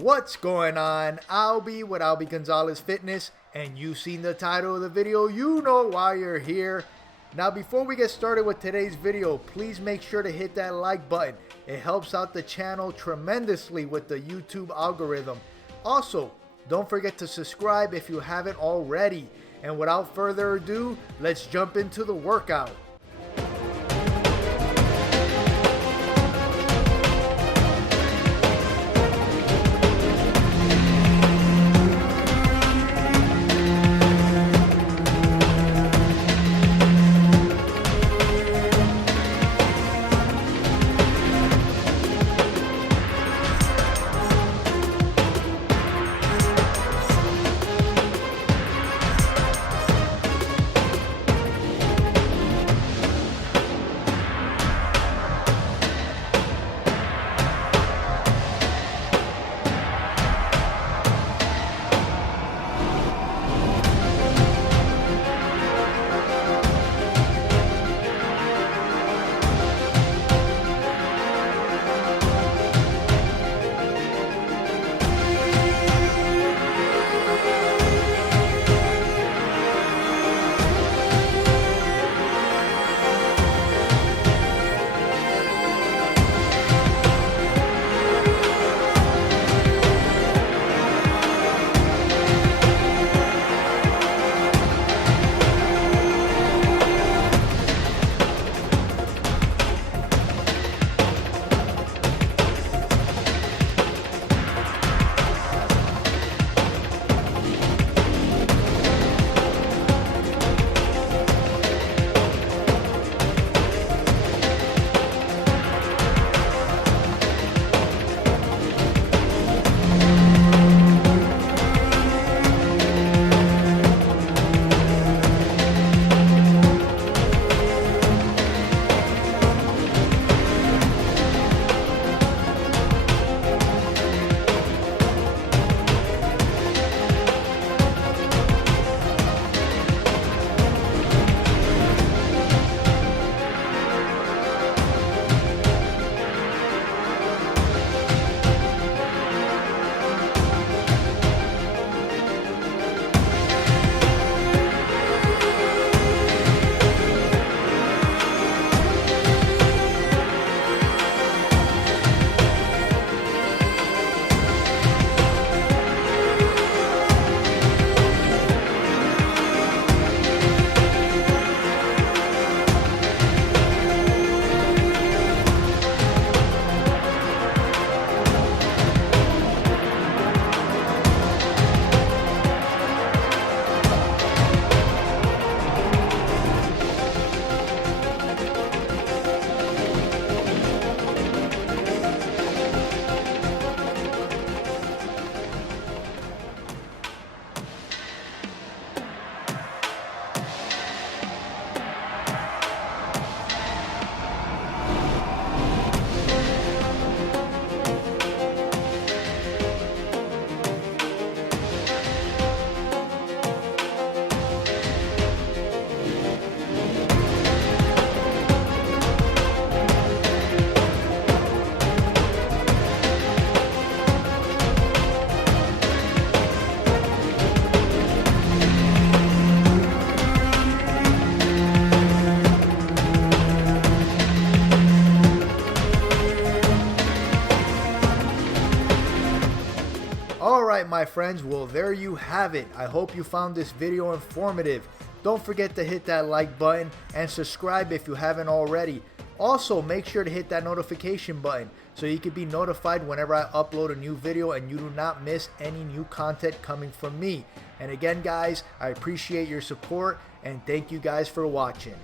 What's going on? Albie with Albie Gonzalez Fitness, and you've seen the title of the video. You know why you're here. Now, before we get started with today's video, please make sure to hit that like button. It helps out the channel tremendously with the YouTube algorithm. Also, don't forget to subscribe if you haven't already. And without further ado, let's jump into the workout. Alright my friends, well there you have it. I hope you found this video informative. Don't forget to hit that like button and subscribe if you haven't already. Also, make sure to hit that notification button so you can be notified whenever I upload a new video and you do not miss any new content coming from me. And again guys, I appreciate your support and thank you guys for watching.